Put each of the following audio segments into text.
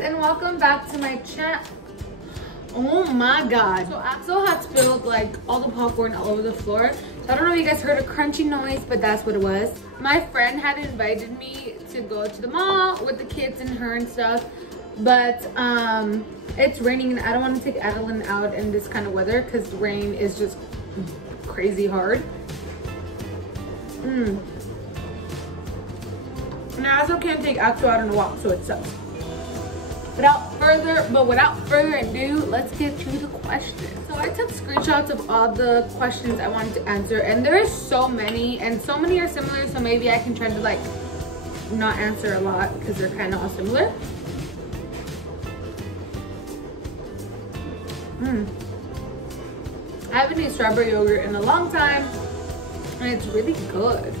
and welcome back to my channel. Oh my god. So Axel had spilled like all the popcorn all over the floor. So I don't know if you guys heard a crunchy noise, but that's what it was. My friend had invited me to go to the mall with the kids and her and stuff. But it's raining and I don't want to take Adeline out in this kind of weather because the rain is just crazy hard. And I also can't take Axel out on a walk, so it sucks. Without further ado, let's get to the questions. So I took screenshots of all the questions I wanted to answer, and there are so many, and so many are similar, so maybe I can try to like not answer a lot because they're kind of all similar. I haven't eaten strawberry yogurt in a long time, and it's really good.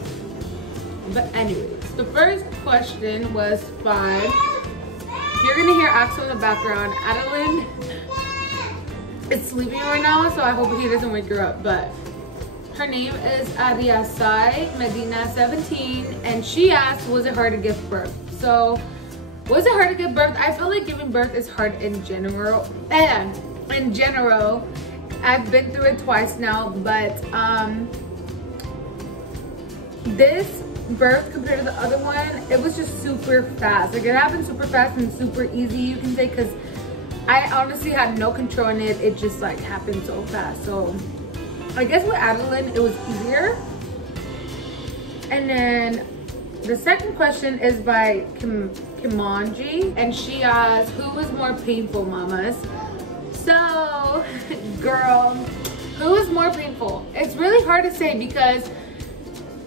But anyways, the first question was by, you're gonna hear Axel in the background. Adeline is sleeping right now, so I hope he doesn't wake her up. But her name is Ariasai Medina 17, and she asked, was it hard to give birth? So, was it hard to give birth? I feel like giving birth is hard in general. In general, I've been through it twice now, but this birth compared to the other one, it was just super fast. Like, it happened super fast and super easy, you can say, because I honestly had no control in it. It just like happened so fast. So I guess with Adeline it was easier. And then the second question is by Kimanji, and she asked, who was more painful, mamas? So girl, who was more painful? It's really hard to say, because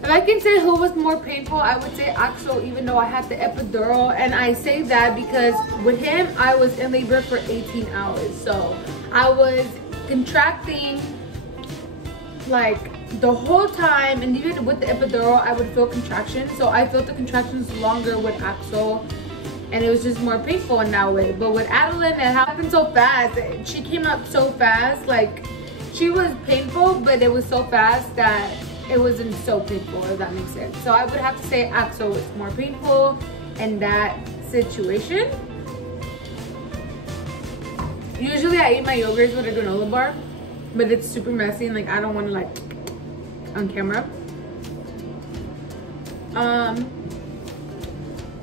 if I can say who was more painful, I would say Axel, even though I had the epidural. And I say that because with him, I was in labor for 18 hours. So I was contracting like the whole time. And even with the epidural, I would feel contractions. So I felt the contractions longer with Axel. And it was just more painful in that way. But with Adeline, it happened so fast. She came up so fast. Like, she was painful, but it was so fast that it wasn't so painful, if that makes sense. So I would have to say Axel was more painful in that situation. Usually I eat my yogurts with a granola bar, but it's super messy and like I don't want to like on camera.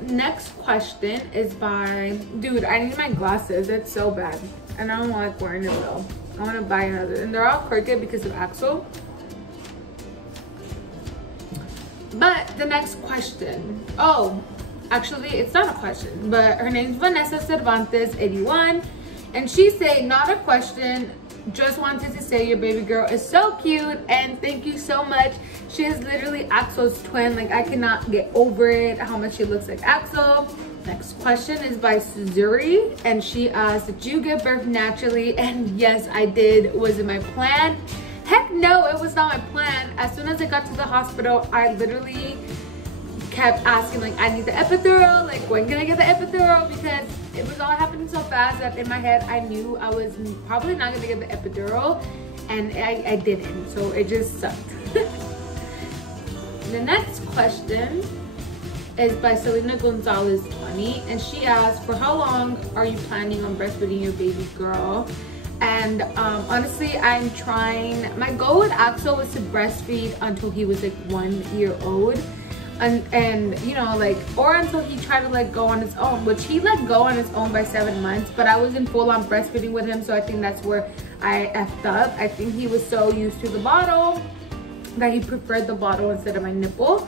Next question is by, dude, I need my glasses. It's so bad. And I don't like wearing it though. I want to buy another. And they're all crooked because of Axel. But the next question, oh, actually it's not a question, but her name's Vanessa Cervantes 81, and she said, not a question, just wanted to say your baby girl is so cute and thank you so much. She is literally Axel's twin. Like, I cannot get over it how much she looks like Axel. Next question is by Suzuri, and she asked, did you give birth naturally? And yes, I did. Was it my plan? Heck no, it was not my plan. As soon as I got to the hospital, I literally kept asking, like, I need the epidural, like, when can I get the epidural? Because it was all happening so fast that in my head, I knew I was probably not gonna get the epidural, and I didn't, so it just sucked. The next question is by Selena Gonzalez 20, and she asked, for how long are you planning on breastfeeding your baby girl? And honestly, I'm trying, my goal with Axel was to breastfeed until he was like 1 year old, and you know, like, or until he tried to let go on his own, which he let go on his own by 7 months. But I was in full-on breastfeeding with him, so I think that's where I effed up. I think he was so used to the bottle that he preferred the bottle instead of my nipple.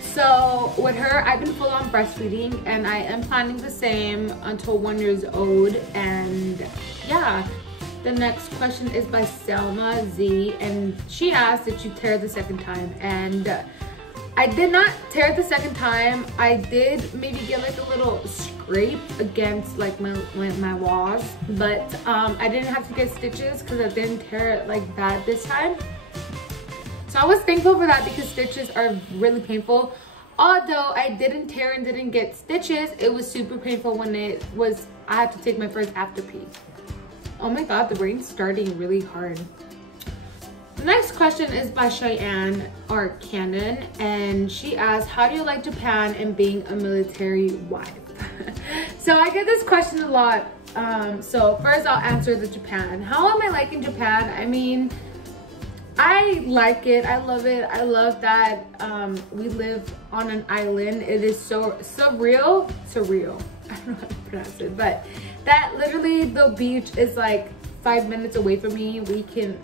So with her, I've been full-on breastfeeding, and I am planning the same until 1 year old. And yeah. The next question is by Selma Z, and she asked, did you tear the second time? And I did not tear the second time. I did maybe get like a little scrape against like my walls, but I didn't have to get stitches because I didn't tear it like that this time. So I was thankful for that, because stitches are really painful. Although I didn't tear and didn't get stitches, it was super painful when I had to take my first after pee. Oh my god, the rain's starting really hard. The next question is by Cheyenne or Cannon, and she asked, how do you like Japan and being a military wife? So I get this question a lot. So first I'll answer the Japan. How am I liking Japan? I mean, I like it. I love it. I love that we live on an island. It is so surreal. I don't know how to pronounce it, but that literally the beach is like 5 minutes away from me. We can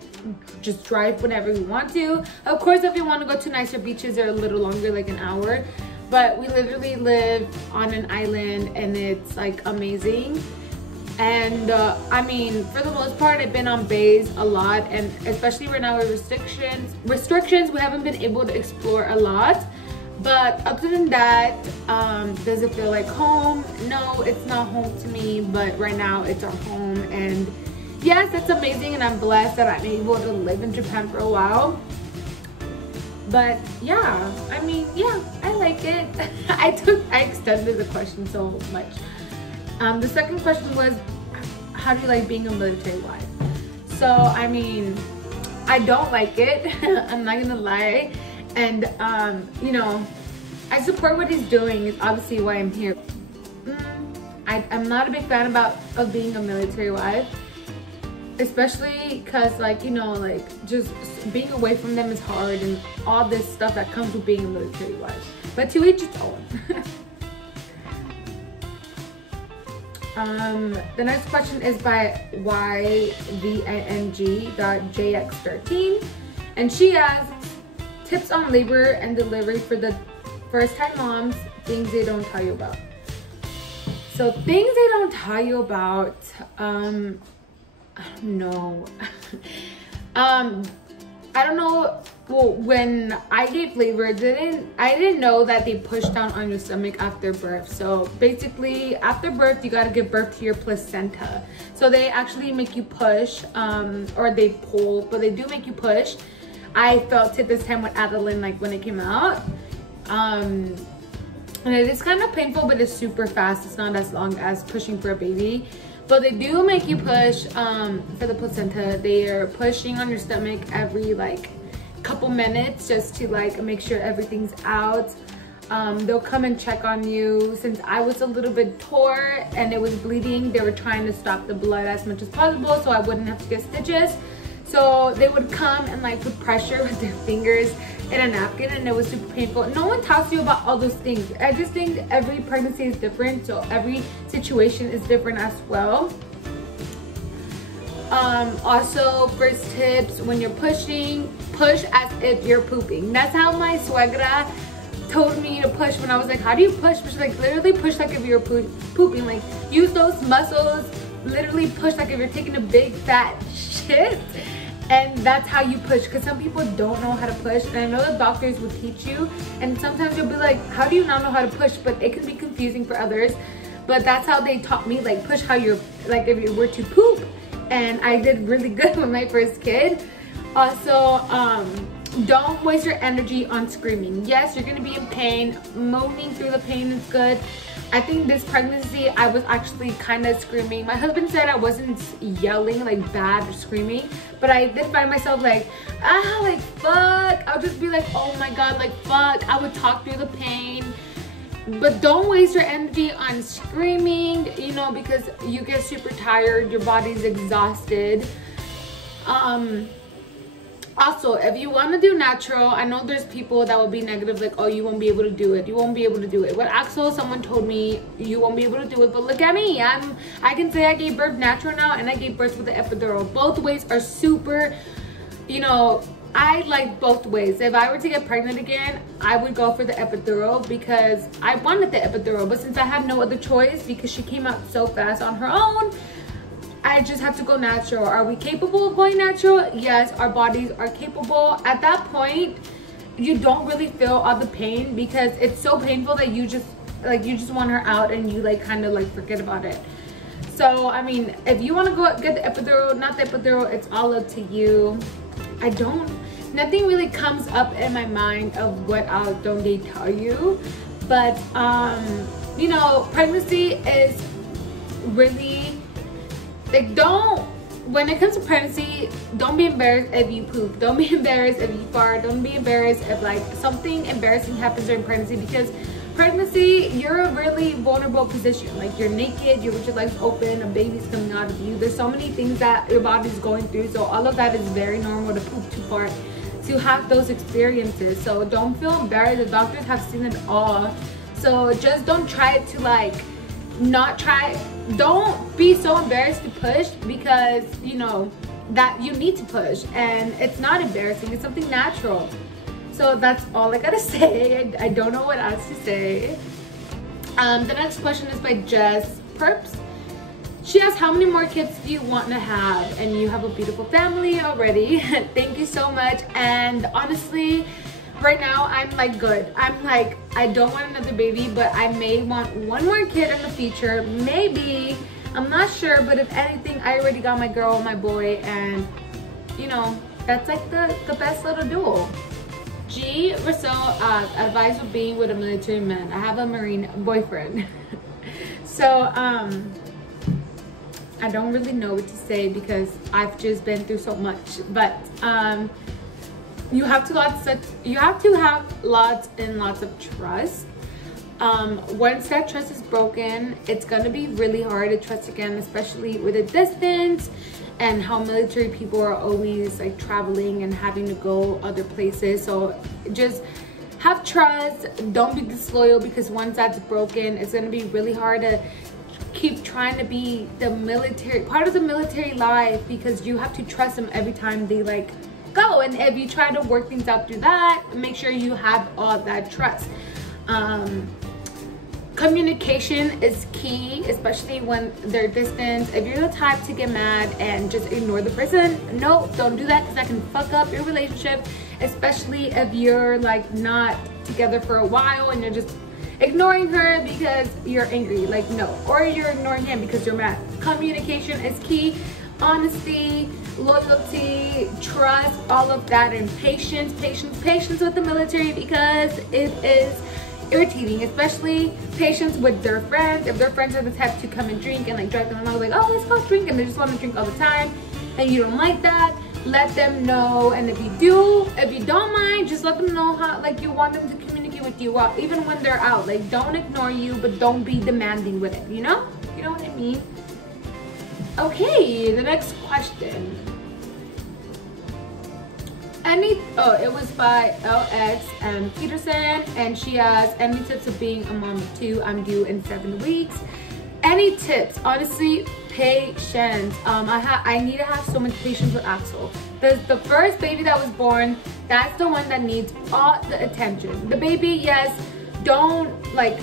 just drive whenever we want to. Of course, if you want to go to nicer beaches, they're a little longer, like an hour. But we literally live on an island and it's like amazing. And I mean, for the most part, I've been on bays a lot, and especially right now with restrictions, we haven't been able to explore a lot. But other than that, does it feel like home? No, it's not home to me, but right now it's our home. And yes, it's amazing, and I'm blessed that I'm able to live in Japan for a while. But yeah, I mean, yeah, I like it. I extended the question so much. The second question was, how do you like being a military wife? So, I mean, I don't like it. I'm not gonna lie. And, you know, I support what he's doing. It's obviously why I'm here. I'm not a big fan of being a military wife. Especially because, like, you know, like, just being away from them is hard and all this stuff that comes with being a military wife. But to each its own. The next question is by yving.jx13, and she asks, tips on labor and delivery for the first-time moms, things they don't tell you about. So things they don't tell you about, I don't know. I don't know. Well, when I gave labor, I didn't know that they push down on your stomach after birth. So basically, after birth, you gotta give birth to your placenta. So they actually make you push, or they pull, but they do make you push. I felt it this time with Adeline, like when it came out. And it is kind of painful, but it's super fast. It's not as long as pushing for a baby. But they do make you push for the placenta. They are pushing on your stomach every like couple minutes just to like make sure everything's out. They'll come and check on you. Since I was a little bit tore and it was bleeding, they were trying to stop the blood as much as possible so I wouldn't have to get stitches. So they would come and like put pressure with their fingers in a napkin, and it was super painful. No one talks to you about all those things. I just think every pregnancy is different, so every situation is different as well. Also, first tips, when you're pushing, push as if you're pooping. That's how my suegra told me to push when I was like, how do you push? She's like, literally push like if you're pooping. Like, use those muscles, literally push like if you're taking a big fat shit. And that's how you push, because some people don't know how to push, and I know the doctors will teach you, and sometimes you'll be like, how do you not know how to push? But it can be confusing for others. But that's how they taught me, like, push how you're, like, if you were to poop. And I did really good with my first kid. Also, don't waste your energy on screaming. Yes, you're gonna be in pain. Moaning through the pain is good. I think this pregnancy, I was actually kind of screaming. My husband said I wasn't yelling like bad or screaming, but I did find myself like, like fuck. I'll just be like, oh my God, like fuck. I would talk through the pain. But don't waste your energy on screaming, you know, because you get super tired, your body's exhausted. Also, if you want to do natural, I know there's people that will be negative, like, oh, you won't be able to do it. You won't be able to do it. With Axel, someone told me you won't be able to do it, but look at me. I can say I gave birth natural now, and I gave birth with the epidural. Both ways are super, you know, I like both ways. If I were to get pregnant again, I would go for the epidural because I wanted the epidural, but since I had no other choice because she came out so fast on her own, I just have to go natural. Are we capable of going natural? Yes, our bodies are capable. At that point, you don't really feel all the pain because it's so painful that you just want her out and you like kind of like forget about it. So, I mean, if you want to go get the epidural, not the epidural, it's all up to you. Nothing really comes up in my mind of what don't they tell you. But, you know, pregnancy is really, like, when it comes to pregnancy, don't be embarrassed if you poop. Don't be embarrassed if you fart. Don't be embarrassed if like something embarrassing happens during pregnancy, because pregnancy, you're a really vulnerable position. Like, you're naked, you're with your legs open, a baby's coming out of you. There's so many things that your body's going through. So all of that is very normal to poop too far, to have those experiences. So don't feel embarrassed. The doctors have seen it all. So just don't try to like don't be so embarrassed to push, because you know that you need to push and it's not embarrassing, it's something natural. So that's all I gotta say. I don't know what else to say. The next question is by Jess Perps. She asks, how many more kids do you want to have? And you have a beautiful family already. Thank you so much. And honestly, right now I'm like good. I'm like, I don't want another baby, but I may want one more kid in the future. Maybe, I'm not sure, but if anything, I already got my girl and my boy, and you know, that's like the best little duo. G. Rousseau advice of being with a military man. I have a Marine boyfriend. So I don't really know what to say because I've just been through so much, but you have to have lots and lots of trust. Once that trust is broken, it's gonna be really hard to trust again, especially with a distance and how military people are always like traveling and having to go other places. So just have trust, don't be disloyal, because once that's broken, it's gonna be really hard to keep trying to be the military, part of the military life, because you have to trust them every time they like go. And if you try to work things out through that, make sure you have all that trust. Communication is key, especially when they're distant. If you're the type to get mad and just ignore the person, no, don't do that, because that can fuck up your relationship, especially if you're like not together for a while and you're just ignoring her because you're angry. Like, no. Or you're ignoring him because you're mad. Communication is key. Honesty, loyalty, trust, all of that, and patience with the military, because it is irritating, especially patience with their friends. If their friends are the type to come and drink and like drive them along, like, oh, let's go drink, and they just want to drink all the time, and you don't like that, let them know. And if you don't mind, just let them know how like you want them to communicate with you, well, even when they're out. Like, don't ignore you, but don't be demanding with it, you know what I mean? Okay, the next question. It was by LX and Peterson, and she asked, any tips of being a mom of two? I'm due in 7 weeks. Any tips? Honestly, patience. I need to have so much patience with Axel. The first baby that was born, that's the one that needs all the attention. The baby, yes, don't like,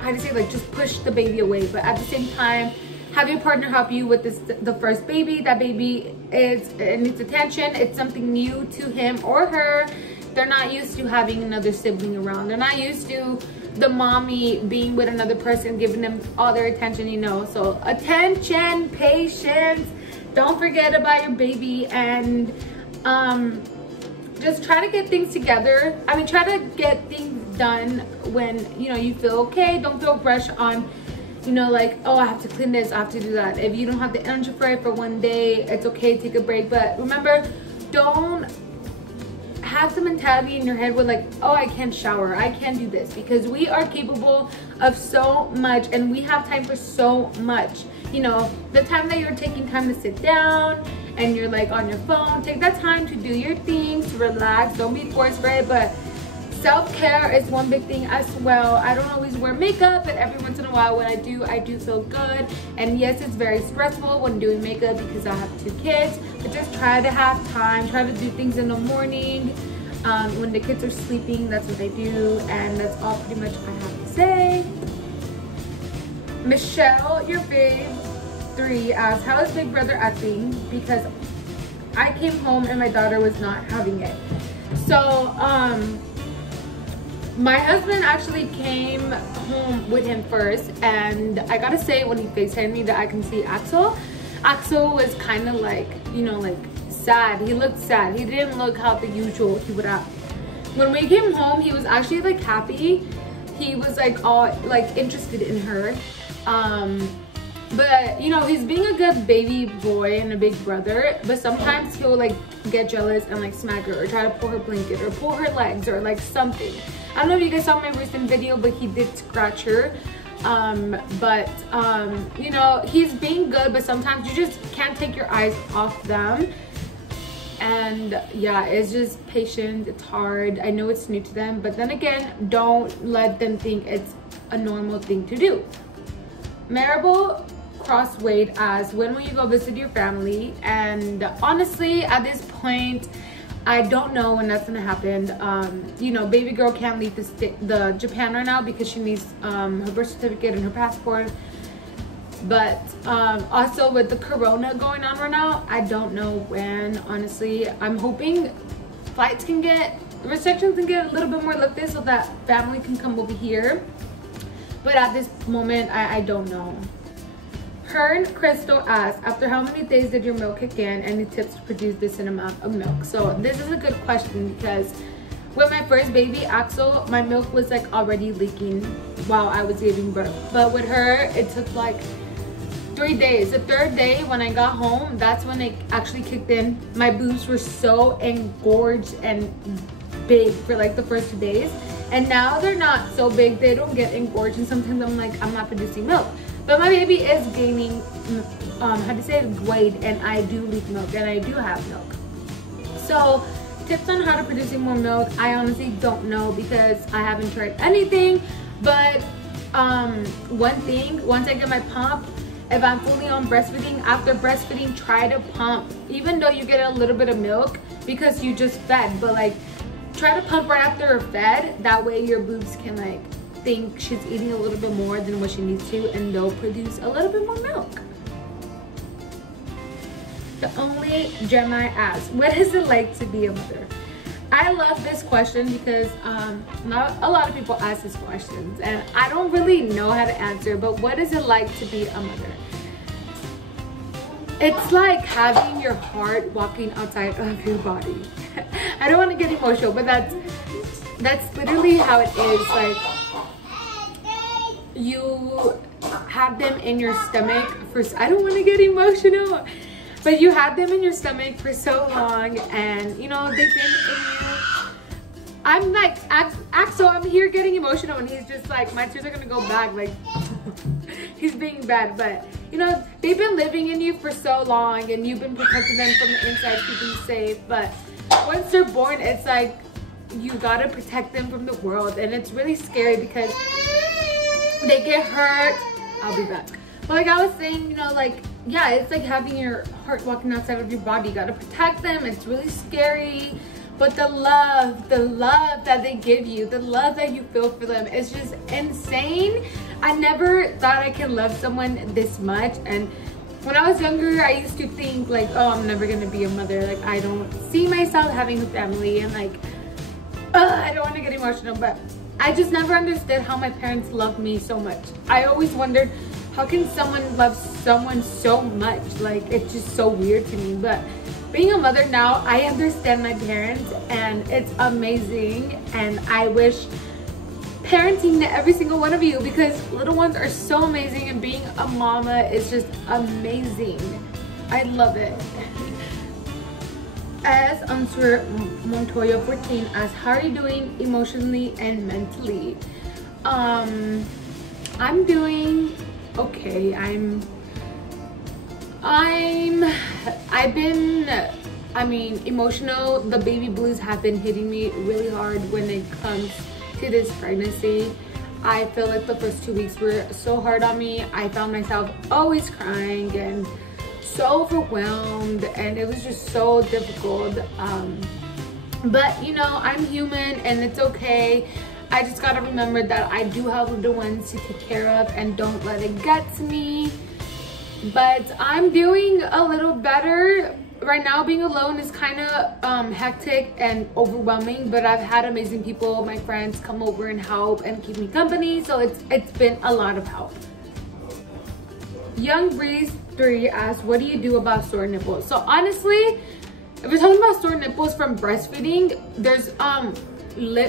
how to say, like, just push the baby away, but at the same time, have your partner help you with the first baby. That baby needs attention. It's something new to him or her. They're not used to having another sibling around. They're not used to the mommy being with another person, giving them all their attention, you know. So attention, patience. Don't forget about your baby, and just try to get things together. I mean, try to get things done when, you know, you feel okay. Don't feel rushed on, you know, like, oh, I have to clean this, I have to do that. If you don't have the energy for it for one day, it's okay, take a break. But remember, don't have the mentality in your head with like, oh, I can't shower, I can't do this, because we are capable of so much and we have time for so much. You know, the time that you're taking time to sit down and you're like on your phone, take that time to do your things, to relax. Don't be forced for it, but self-care is one big thing as well. I don't always wear makeup, but every once in a while when I do feel good. And yes, it's very stressful when doing makeup because I have 2 kids, but just try to have time, try to do things in the morning. When the kids are sleeping, that's what I do, and that's all pretty much I have to say. Michelle, your babe 3 asks, how is Big Brother acting? Because I came home and my daughter was not having it. So, my husband actually came home with him first, and I gotta say, when he FaceTimed me that I can see Axel was kind of like, you know, like sad. He looked sad. He didn't look how the usual he would have. When we came home, he was actually like happy. He was like all like interested in her. But you know, he's being a good baby boy and a big brother, but sometimes he'll like get jealous and like smack her or try to pull her blanket or pull her legs or like something. I don't know if you guys saw my recent video, but he did scratch her. You know, he's being good, but sometimes you just can't take your eyes off them. And yeah, it's just patient. It's hard. I know it's new to them, but then again, don't let them think it's a normal thing to do. Maribel crosswayed as, when will you go visit your family? And honestly, at this point, I don't know when that's gonna happen. You know, baby girl can't leave the Japan right now because she needs her birth certificate and her passport. But also with the corona going on right now, I don't know when. Honestly, I'm hoping flights can get, restrictions can get a little bit more lifted so that family can come over here. But at this moment, I don't know. Her Crystal asked, after how many days did your milk kick in? Any tips to produce this amount of milk? So this is a good question, because with my first baby, Axel, my milk was like already leaking while I was giving birth. But with her, it took like 3 days. The third day when I got home, that's when it actually kicked in. My boobs were so engorged and big for like the first 2 days. And now they're not so big. They don't get engorged. And sometimes I'm like, I'm not producing milk. But my baby is gaining, weight, and I do leak milk, and I do have milk. So tips on how to producing more milk, I honestly don't know because I haven't tried anything. But one thing, once I get my pump, if I'm fully on breastfeeding, after breastfeeding, try to pump, even though you get a little bit of milk because you just fed, but like try to pump right after you're fed. That way your boobs can like think she's eating a little bit more than what she needs to, and they'll produce a little bit more milk. The only Gemini asks, what is it like to be a mother? I love this question because not a lot of people ask these questions, and I don't really know how to answer. But what is it like to be a mother? It's like having your heart walking outside of your body. I don't want to get emotional, but that's literally how it is. Like, you have them in your stomach for, I don't want to get emotional, but you have them in your stomach for so long, and you know, they've been in you. I'm like, Axel, I'm here getting emotional, and he's just like, my tears are gonna go back, like he's being bad. But you know, they've been living in you for so long, and you've been protecting them from the inside, keeping them safe. But once they're born, it's like you gotta protect them from the world, and it's really scary because they get hurt. I'll be back. But like I was saying, you know, like, yeah, it's like having your heart walking outside of your body. You gotta protect them. It's really scary. But the love that they give you, the love that you feel for them, is just insane. I never thought I could love someone this much. And when I was younger, I used to think like, oh, I'm never gonna be a mother. Like, I don't see myself having a family, and like, I don't want to get emotional, but I just never understood how my parents loved me so much. I always wondered, how can someone love someone so much? Like, it's just so weird to me. But being a mother now, I understand my parents, and it's amazing. And I wish parenting to every single one of you, because little ones are so amazing, and being a mama is just amazing. I love it. As Answer Montoya 14 asks, how are you doing emotionally and mentally? I'm doing okay. Emotional, the baby blues have been hitting me really hard when it comes to this pregnancy. I feel like the first 2 weeks were so hard on me. I found myself always crying and so overwhelmed, and it was just so difficult. But you know, I'm human, and it's okay. I just gotta remember that I do have little ones to take care of, and don't let it get to me. But I'm doing a little better right now. Being alone is kind of hectic and overwhelming, but I've had amazing people, my friends, come over and help and keep me company, so it's been a lot of help. Young Breeze 3 asks, what do you do about sore nipples? So honestly, if we're talking about sore nipples from breastfeeding, there's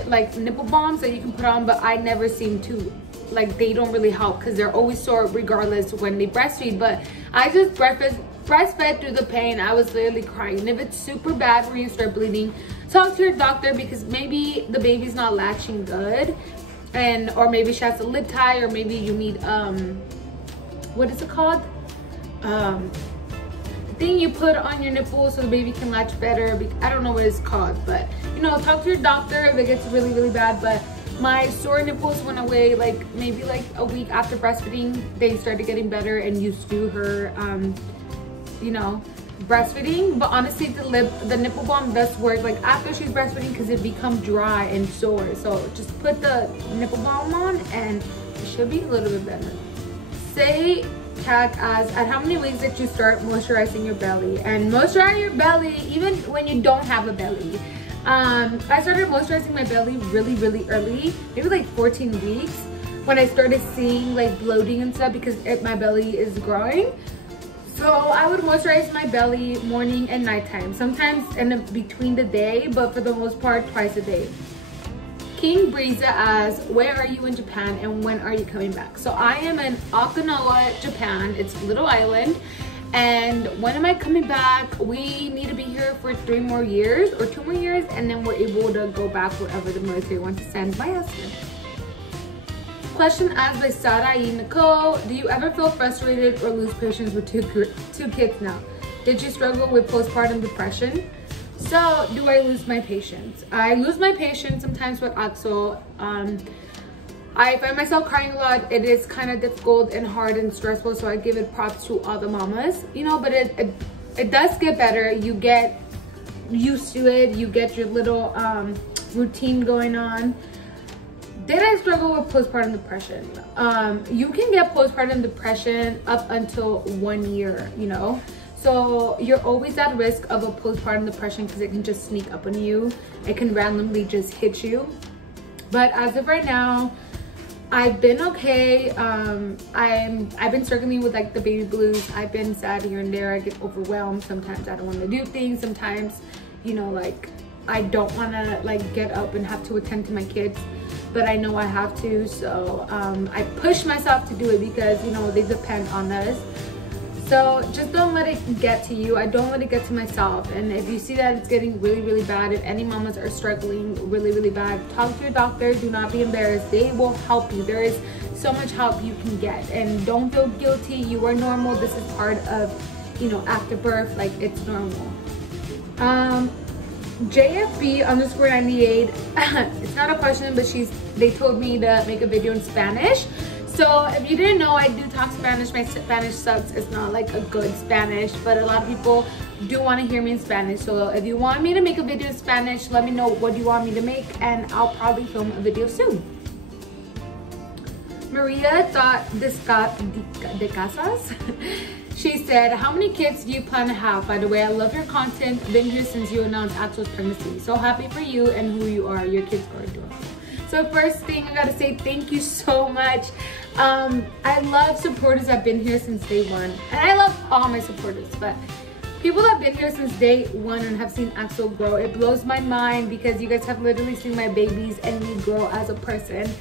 like nipple balms that you can put on, but I never seem to like they don't really help because they're always sore regardless when they breastfeed. But I just breastfed through the pain. I was literally crying. If it's super bad where you start bleeding, talk to your doctor, because maybe the baby's not latching good, and or maybe she has a lip tie, or maybe you need what is it called, the thing you put on your nipples so the baby can latch better. I don't know what it's called, but you know, talk to your doctor if it gets really, really bad. But my sore nipples went away like maybe like a week after breastfeeding. They started getting better and used to her you know, breastfeeding. But honestly, the nipple balm does work like after she's breastfeeding, because it becomes dry and sore. So just put the nipple balm on and it should be a little bit better. Say Kat asks, at how many weeks did you start moisturizing your belly? And moisturize your belly even when you don't have a belly. I started moisturizing my belly really, really early, maybe like 14 weeks, when I started seeing like bloating and stuff, because my belly is growing. So I would moisturize my belly morning and nighttime, sometimes in between the day, but for the most part twice a day. King Breeza asks, where are you in Japan and when are you coming back? So I am in Okinawa, Japan. It's a little island. And when am I coming back? We need to be here for 3 more years or 2 more years, and then we're able to go back wherever the military wants to send my husband. Question asked by Sarai Nicole, do you ever feel frustrated or lose patience with two kids now? Did you struggle with postpartum depression? So, do I lose my patience? I lose my patience sometimes with Axel. I find myself crying a lot. It is kind of difficult and hard and stressful, so I give it props to all the mamas, you know, but it does get better. You get used to it. You get your little routine going on. Did I struggle with postpartum depression? You can get postpartum depression up until 1 year, you know? So you're always at risk of a postpartum depression because it can just sneak up on you. It can randomly just hit you. But as of right now, I've been okay. I've been struggling with like the baby blues. I've been sad here and there. I get overwhelmed. Sometimes I don't want to do things. Sometimes, you know, like I don't want to like get up and have to attend to my kids, but I know I have to. So I push myself to do it because, you know, they depend on us. So just don't let it get to you. I don't let it get to myself. And if you see that it's getting really, really bad, if any mamas are struggling really, really bad, talk to your doctor. Do not be embarrassed. They will help you. There is so much help you can get. And don't feel guilty. You are normal. This is part of, you know, after birth. Like, it's normal. JFB_98. It's not a question, but they told me to make a video in Spanish. So if you didn't know, I do talk Spanish. My Spanish sucks. It's not like a good Spanish, but a lot of people do want to hear me in Spanish. So if you want me to make a video in Spanish, let me know what you want me to make, and I'll probably film a video soon. Maria.de-casas. She said, how many kids do you plan to have? By the way, I love your content. I've been here since you announced Axel's pregnancy. So happy for you and who you are. Your kids are adorable. So first thing, I gotta say thank you so much. I love supporters that have been here since day one. And I love all my supporters, but people that have been here since day one and have seen Axel grow, it blows my mind because you guys have literally seen my babies and me grow as a person.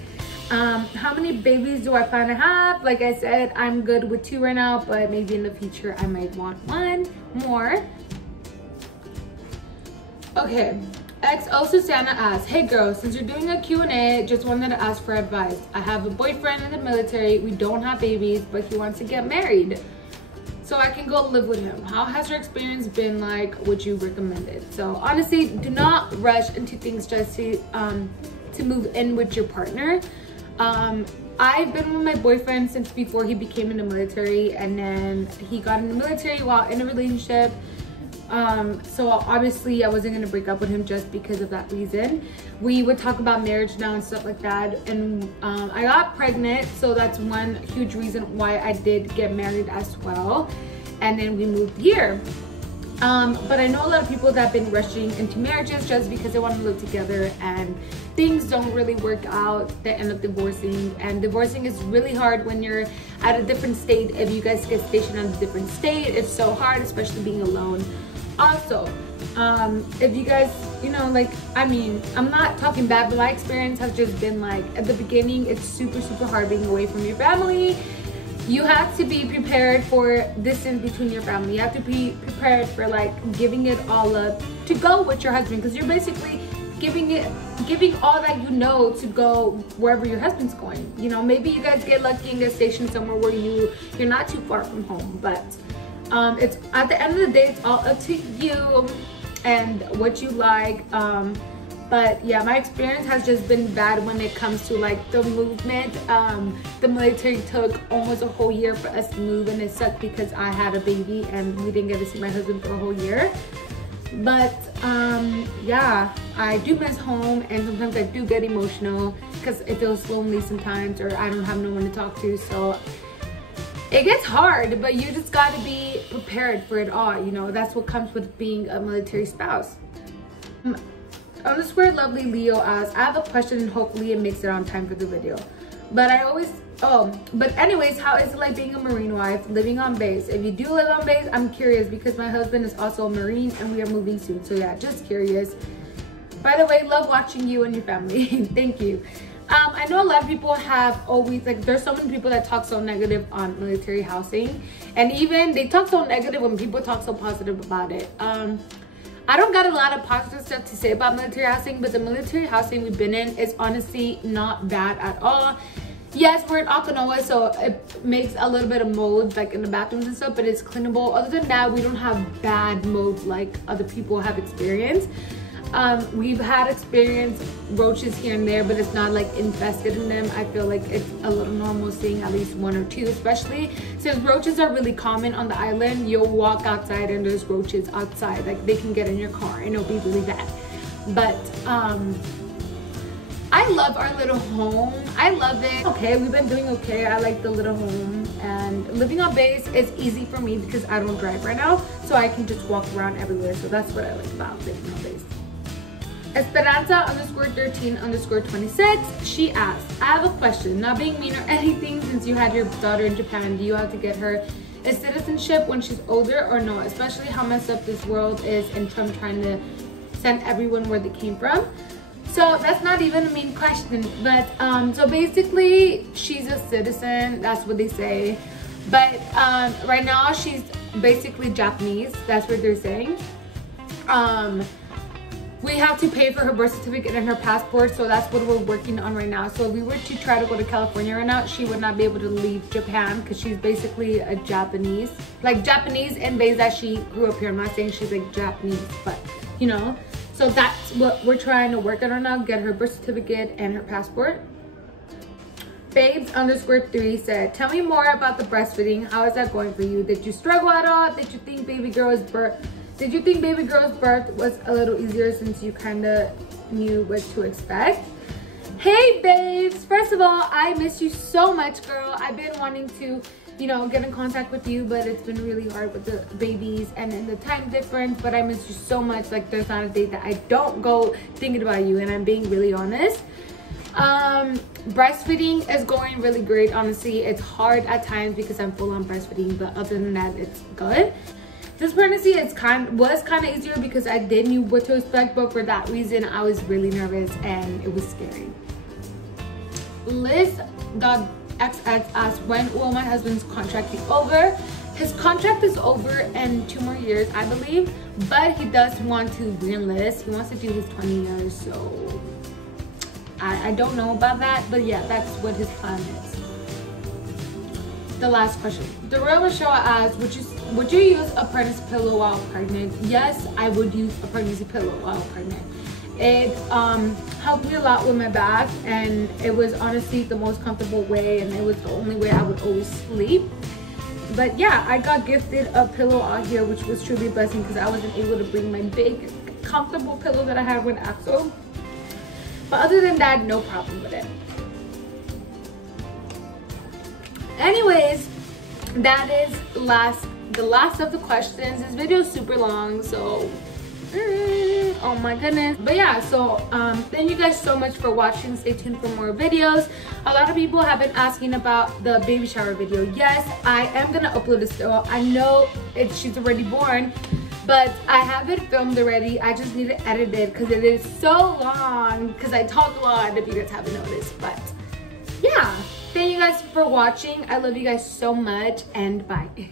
How many babies do I plan to have? Like I said, I'm good with 2 right now, but maybe in the future I might want 1 more. Okay. XO Susanna asks, hey girl, since you're doing a Q&A, just wanted to ask for advice. I have a boyfriend in the military. We don't have babies, but he wants to get married so I can go live with him. How has your experience been like? Would you recommend it? So honestly, do not rush into things just to move in with your partner. I've been with my boyfriend since before he became in the military, and then he got in the military while in a relationship. So obviously I wasn't gonna break up with him just because of that reason. We would talk about marriage now and stuff like that, and I got pregnant, so that's one huge reason why I did get married as well, and then we moved here. But I know a lot of people that have been rushing into marriages just because they want to live together and things don't really work out. They end up divorcing, and divorcing is really hard when you're at a different state. If you guys get stationed in a different state, it's so hard, especially being alone. Also, if you guys, you know, like I mean, I'm not talking bad, but my experience has just been like, at the beginning, it's super hard being away from your family. You have to be prepared for distance between your family. You have to be prepared for like giving it all up to go with your husband, because you're basically giving all that you know to go wherever your husband's going. You know, maybe you guys get lucky and get stationed somewhere where you're not too far from home, but it's at the end of the day, it's all up to you and what you like. But yeah, my experience has just been bad when it comes to like the movement. The military took almost a whole year for us to move, and it sucked because I had a baby and we didn't get to see my husband for a whole year. But yeah, I do miss home, and sometimes I do get emotional because it feels lonely sometimes, or I don't have no one to talk to. So it gets hard, but you just got to be prepared for it all. You know, that's what comes with being a military spouse. Underscore lovely Leo asks, I have a question and hopefully it makes it on time for the video. But anyways, how is it like being a Marine wife living on base? If you do live on base, I'm curious because my husband is also a Marine and we are moving soon. So yeah, just curious. By the way, love watching you and your family. Thank you. I know a lot of people have always, like, there's so many people that talk so negative on military housing, and even they talk so negative when people talk so positive about it. I don't got a lot of positive stuff to say about military housing, but the military housing we've been in is honestly not bad at all. Yes, we're in Okinawa, so it makes a little bit of mold like in the bathrooms and stuff, but it's cleanable. Other than that, we don't have bad mold like other people have experienced. We've had experienced roaches here and there, but it's not like infested in them. I feel like it's a little normal seeing at least one or two, especially since roaches are really common on the island. You'll walk outside and there's roaches outside, like they can get in your car and it'll be really bad. But I love our little home. I love it. Okay, we've been doing okay. I like the little home, and living on base is easy for me because I don't drive right now, so I can just walk around everywhere. So that's what I like about living on base. Esperanza_13_26, she asks, I have a question, not being mean or anything, since you had your daughter in Japan, do you have to get her a citizenship when she's older or no? Especially how messed up this world is and Trump trying to send everyone where they came from. So that's not even a mean question, but so basically she's a citizen, that's what they say. But right now she's basically Japanese, that's what they're saying. We have to pay for her birth certificate and her passport, so that's what we're working on right now. So if we were to try to go to California right now, she would not be able to leave Japan because she's basically a Japanese. Like Japanese in ways that she grew up here. I'm not saying she's like Japanese, but you know. So that's what we're trying to work on right now, get her birth certificate and her passport. Babes_3 said, tell me more about the breastfeeding. How is that going for you? Did you struggle at all? Did you think baby girl's birth was a little easier since you kind of knew what to expect? Hey babes, first of all, I miss you so much, girl. I've been wanting to, you know, get in contact with you, but it's been really hard with the babies and the time difference. But I miss you so much. Like, there's not a day that I don't go thinking about you, and I'm being really honest. Breastfeeding is going really great. Honestly, it's hard at times because I'm full on breastfeeding, but other than that, it's good. This pregnancy was kind of easier because I did know what to expect, but for that reason, I was really nervous and it was scary. Liz.xx asked, when will my husband's contract be over? His contract is over in 2 more years, I believe, but he does want to re-enlist. He wants to do his 20 years, so I don't know about that, but yeah, that's what his plan is. The last question. Sharonrivas.xo asks, would you use a pregnancy pillow while pregnant? Yes, I would use a pregnancy pillow while pregnant. It helped me a lot with my back, and it was honestly the most comfortable way, and it was the only way I would always sleep. But yeah, I got gifted a pillow out here, which was truly a blessing because I wasn't able to bring my big comfortable pillow that I have with Axel. But other than that, no problem with it. Anyways, that is the last of the questions. This video is super long, so oh my goodness. But yeah, so thank you guys so much for watching. Stay tuned for more videos. A lot of people have been asking about the baby shower video. Yes, I am gonna upload it still. I know she's already born, But I have it filmed already. I just need to edit it because it is so long, because I talk a lot if you guys haven't noticed. But yeah, thank you guys for watching. I love you guys so much, and bye.